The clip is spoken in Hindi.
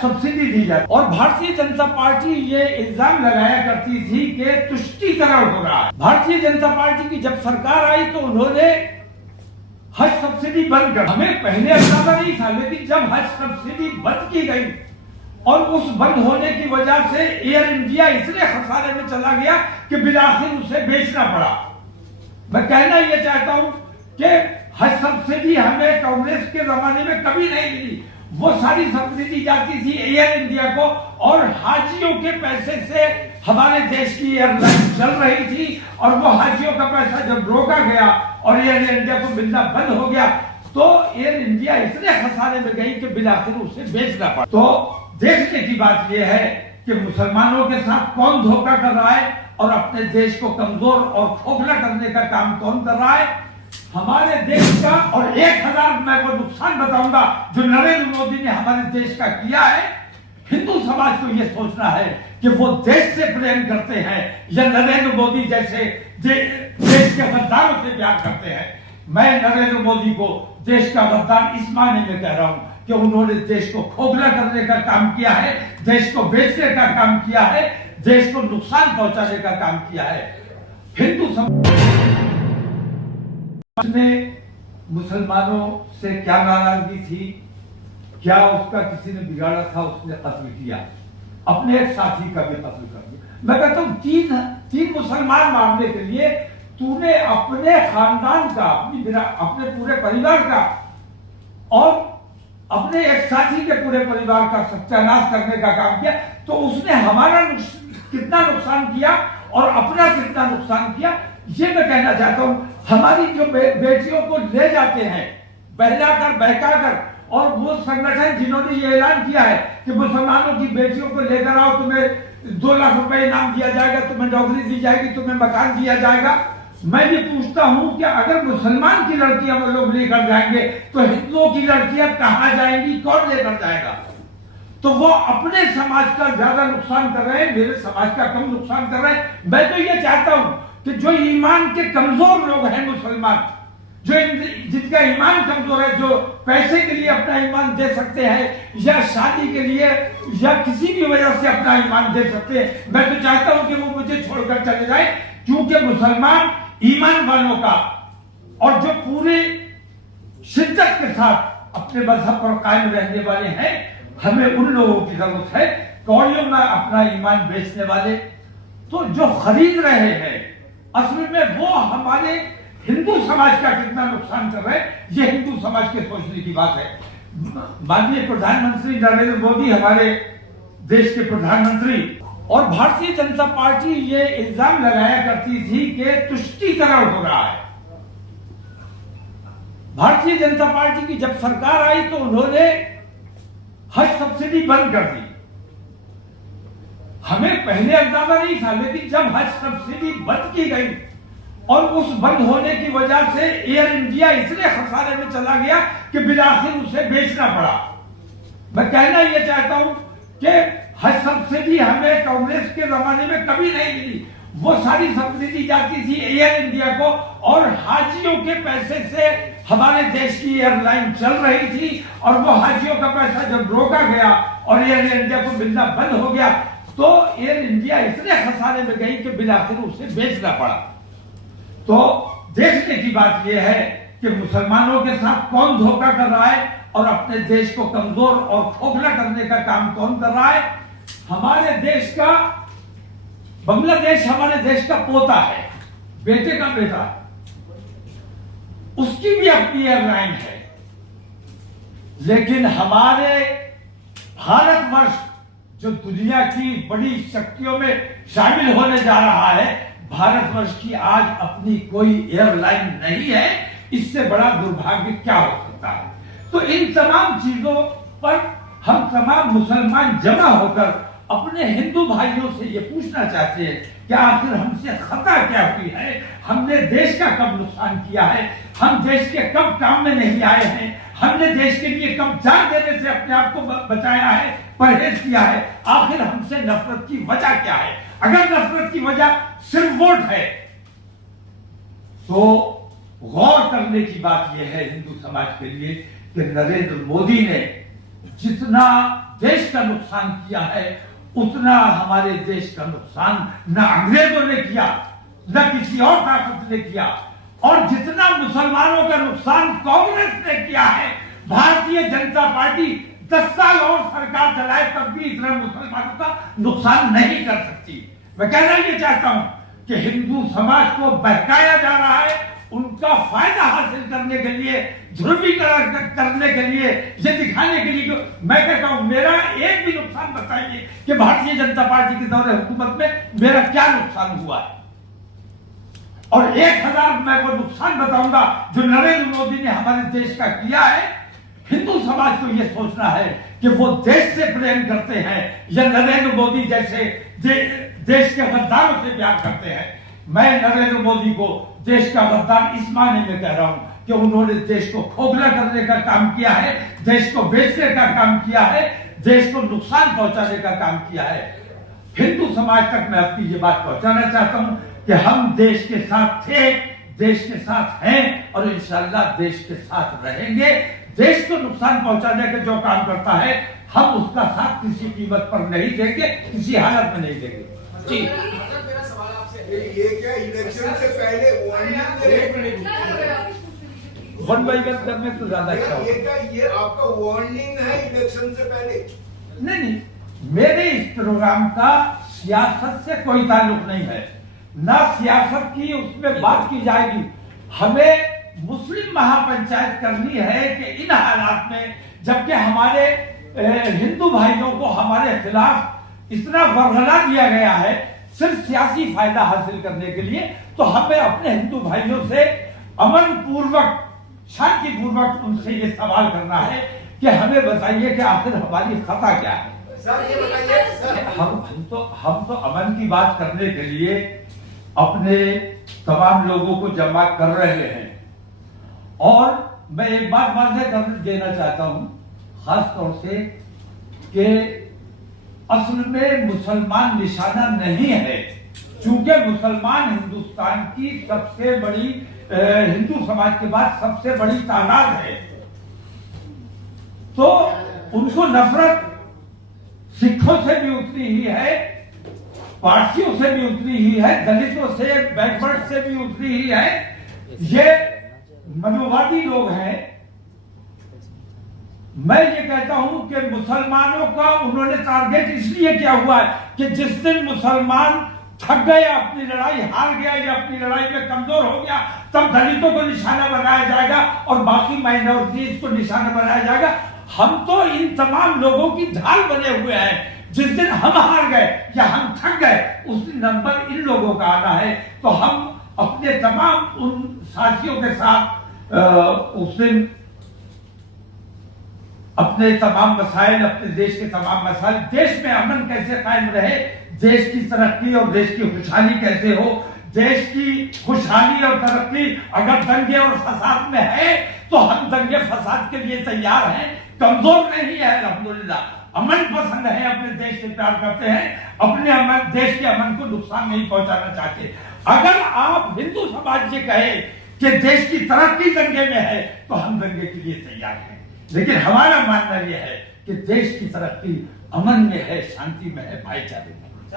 सब्सिडी दी जाती और भारतीय जनता पार्टी ये इल्जाम लगाया करती थी कि तुष्टीकरण हो रहा है। भारतीय जनता पार्टी की जब सरकार आई तो उन्होंने हज सब्सिडी बंद कर, हमें पहले अंदाजा नहीं था, लेकिन जब हज सब्सिडी बंद की गई और उस बंद होने की वजह से एयर इंडिया इतने खसारे में चला गया कि बिलाखिर उसे बेचना पड़ा। मैं कहना यह चाहता हूं कि हज सब्सिडी हमें कांग्रेस के जमाने में कभी नहीं मिली। वो सारी सब्सिडी जाती थी एयर इंडिया को और हाजियों के पैसे से हमारे देश की एयरलाइन चल रही थी और वो हाजियों का पैसा जब रोका गया और एयर इंडिया को मिलना बंद हो गया तो एयर इंडिया इतने खसारे में गई कि बिलाखिर उसे बेचना पड़ा। तो देखने की बात यह है कि मुसलमानों के साथ कौन धोखा कर रहा है और अपने देश को कमजोर और खोखला करने का काम कौन कर रहा है। हमारे देश का और 1000 मैं वो नुकसान बताऊंगा जो नरेंद्र मोदी ने हमारे देश का किया है। हिंदू समाज को यह सोचना है कि वो देश से प्रेम करते हैं या नरेंद्र मोदी जैसे देश के गद्दारों से प्यार करते हैं। मैं नरेंद्र मोदी को देश का गद्दार इस मायने में कह रहा हूं कि उन्होंने देश को खोखला करने का काम किया है, देश को बेचने का काम किया है, देश को नुकसान पहुंचाने का काम किया है। हिंदू समाज ने मुसलमानों से क्या नाराजगी थी, क्या उसका किसी ने बिगाड़ा था, उसने कत्ल किया, अपने एक साथी का भी कत्ल कर दिया। मैं कहता हूं तीन मुसलमान मारने के लिए तूने अपने खानदान का, अपने पूरे परिवार का और अपने एक साथी के पूरे परिवार का सत्यानाश करने का काम किया, तो उसने हमारा कितना नुकसान किया और अपना कितना नुकसान किया। ये मैं कहना चाहता हूं। हमारी जो बेटियों को ले जाते हैं बहलाकर बहकाकर, और वो संगठन जिन्होंने ये ऐलान किया है कि मुसलमानों की बेटियों को लेकर आओ, तुम्हें 2 लाख रुपए इनाम दिया जाएगा, तुम्हें नौकरी दी जाएगी, तुम्हें मकान दिया जाएगा। मैं ये पूछता हूं कि अगर मुसलमान की लड़कियां वो लोग लेकर जाएंगे तो हिंदुओं की लड़कियां कहां जाएंगी, कौन लेकर जाएगा। तो वो अपने समाज का ज्यादा नुकसान कर रहे हैं, मेरे समाज का कम नुकसान कर रहे हैं। मैं तो ये चाहता हूं कि जो ईमान के कमजोर लोग हैं मुसलमान, जो जिनका ईमान कमजोर है, जो पैसे के लिए अपना ईमान दे सकते हैं या शादी के लिए या किसी भी वजह से अपना ईमान दे सकते हैं, मैं तो चाहता हूं कि वो मुझे छोड़कर चले जाए। क्योंकि मुसलमान ईमान वालों का और जो पूरी शिद्दत के साथ अपने मजहब पर कायम रहने वाले हैं, हमें उन लोगों की जरूरत है। कौड़ियों में अपना ईमान बेचने वाले तो जो खरीद रहे हैं असल में वो हमारे हिंदू समाज का कितना नुकसान कर रहे हैं, ये हिंदू समाज के सोचने की बात है। माननीय प्रधानमंत्री नरेंद्र मोदी हमारे देश के प्रधानमंत्री और भारतीय जनता पार्टी ये इल्जाम लगाया करती थी कि तुष्टीकरण हो रहा है। भारतीय जनता पार्टी की जब सरकार आई तो उन्होंने हज सब्सिडी बंद कर दी। हमें पहले अंदाजा नहीं था, लेकिन जब हज सब्सिडी बंद की गई और उस बंद होने की वजह से एयर इंडिया इतने खसारे में चला गया कि बिलाखिर उसे बेचना पड़ा। मैं कहना यह चाहता हूं कि हज सब्सिडी हमें कांग्रेस के जमाने में कभी नहीं मिली। वो सारी सब्सिडी जाती थी एयर इंडिया को और हाजियों के पैसे से हमारे देश की एयरलाइन चल रही थी और वो हाजियों का पैसा जब रोका गया और एयर इंडिया को मिलना बंद हो गया तो एयर इंडिया इतने खसारे में गई कि बिलाखिर उसे बेचना पड़ा। तो देखने की बात यह है कि मुसलमानों के साथ कौन धोखा कर रहा है और अपने देश को कमजोर और खोखला करने का काम कौन कर रहा है। हमारे देश का बांग्लादेश हमारे देश का पोता है, बेटे का बेटा, उसकी भी अपनी एयरलाइन है। लेकिन हमारे भारतवर्ष जो दुनिया की बड़ी शक्तियों में शामिल होने जा रहा है, भारतवर्ष की आज अपनी कोई एयरलाइन नहीं है। इससे बड़ा दुर्भाग्य क्या हो सकता है। तो इन तमाम चीजों पर हम तमाम मुसलमान जमा होकर अपने हिंदू भाइयों से ये पूछना चाहते हैं कि आखिर हमसे खता क्या हुई है, हमने देश का कब नुकसान किया है, हम देश के कब काम में नहीं आए हैं, हमने देश के लिए कब जान देने से अपने आप को बचाया है, परहेज किया है। आखिर हमसे नफरत की वजह क्या है। अगर नफरत की वजह सिर्फ वोट है तो गौर करने की बात यह है हिंदू समाज के लिए कि नरेंद्र मोदी ने जितना देश का नुकसान किया है उतना हमारे देश का नुकसान न अंग्रेजों ने किया न किसी और ताकत ने किया। और जितना मुसलमानों का नुकसान कांग्रेस ने किया है, भारतीय जनता पार्टी 10 साल और सरकार चलाए तब भी इतना मुसलमानों का नुकसान नहीं कर सकती। मैं कहना ये चाहता हूं कि हिंदू समाज को बहकाया जा रहा है, उनका फायदा हासिल करने के लिए, ध्रुवीकरण करने के लिए, ये दिखाने के लिए। मैं कहता हूं मेरा एक भी नुकसान बताइए कि भारतीय जनता पार्टी के दौरे हुकूमत में मेरा क्या नुकसान हुआ है, और 1000 मैं वो नुकसान बताऊंगा जो नरेंद्र मोदी ने हमारे देश का किया है। हिंदू समाज को यह सोचना है कि वो देश से प्रेम करते हैं या नरेंद्र मोदी जैसे देश के गद्दारों से प्यार करते हैं। मैं नरेंद्र मोदी को देश का गद्दार इस माने में कह रहा हूं कि उन्होंने देश को खोखला करने का काम किया है, देश को बेचने का काम किया है, देश को नुकसान पहुंचाने का काम किया है। हिंदू समाज तक मैं अपनी ये बात पहुंचाना चाहता हूं कि हम देश के साथ थे, देश के साथ हैं और इंशाअल्लाह देश के साथ रहेंगे। देश को नुकसान पहुंचाने का जो काम करता है हम उसका साथ किसी कीमत पर नहीं देंगे, किसी हालत में नहीं देंगे। जी मेरा सवाल आपसे ये क्या इलेक्शन से पहले वन बाई वन करने तो ज्यादा अच्छा होगा। ये क्या ये आपका वार्निंग है इलेक्शन से पहले? नहीं, मेरे इस प्रोग्राम का सियासत से कोई ताल्लुक नहीं है, ना सियासत की उसमें बात की जाएगी। हमें मुस्लिम महापंचायत करनी है कि इन हालात में जबकि हमारे हिंदू भाइयों को हमारे खिलाफ इतना वरगला दिया गया है सिर्फ सियासी फायदा हासिल करने के लिए, तो हमें अपने हिंदू भाइयों से अमन पूर्वक, शांति पूर्वक उनसे ये सवाल करना है कि हमें बताइए कि आखिर हमारी खता क्या है। सर ये बताइए सर, हम तो अमन की बात करने के लिए अपने तमाम लोगों को जमा कर रहे हैं। और मैं एक बात वाज़ेह कर देना चाहता हूं खास तौर से कि असल में मुसलमान निशाना नहीं है, चूंकि मुसलमान हिंदुस्तान की सबसे बड़ी हिंदू समाज के बाद सबसे बड़ी तादाद है, तो उनको नफरत सिखों से भी उतनी ही है, पारसियों से भी उतनी ही है, दलितों से, बैकवर्ड से भी उतनी ही है। ये मनोवादी लोग हैं। मैं ये कहता हूं कि मुसलमानों का उन्होंने टारगेट इसलिए किया हुआ है कि जिस दिन मुसलमान थक गए, अपनी लड़ाई हार गया या अपनी लड़ाई में कमजोर हो गया, तब दलितों को निशाना बनाया जाएगा और बाकी माइनॉरिटीज को निशाना बनाया जाएगा। हम तो इन तमाम लोगों की ढाल बने हुए हैं। जिस दिन हम हार गए या हम थक गए, उस दिन नंबर इन लोगों का आना है। तो हम अपने तमाम उन साथियों के साथ उस दिन अपने तमाम मसाइल, अपने देश के तमाम मसाइल, देश में अमन कैसे कायम रहे, देश की तरक्की और देश की खुशहाली कैसे हो, देश की खुशहाली और तरक्की अगर दंगे और फसाद में है तो हम दंगे फसाद के लिए तैयार हैं, कमजोर नहीं है। अल्हम्दुलिल्लाह अमन पसंद है, अपने देश से प्यार करते हैं, अपने अमन, देश के अमन को नुकसान नहीं पहुंचाना चाहते। अगर आप हिंदू समाज ये कहे कि देश की तरक्की दंगे में है तो हम दंगे के लिए तैयार हैं, लेकिन हमारा मानना यह है कि देश की तरक्की अमन में है, शांति में है, भाईचारे में।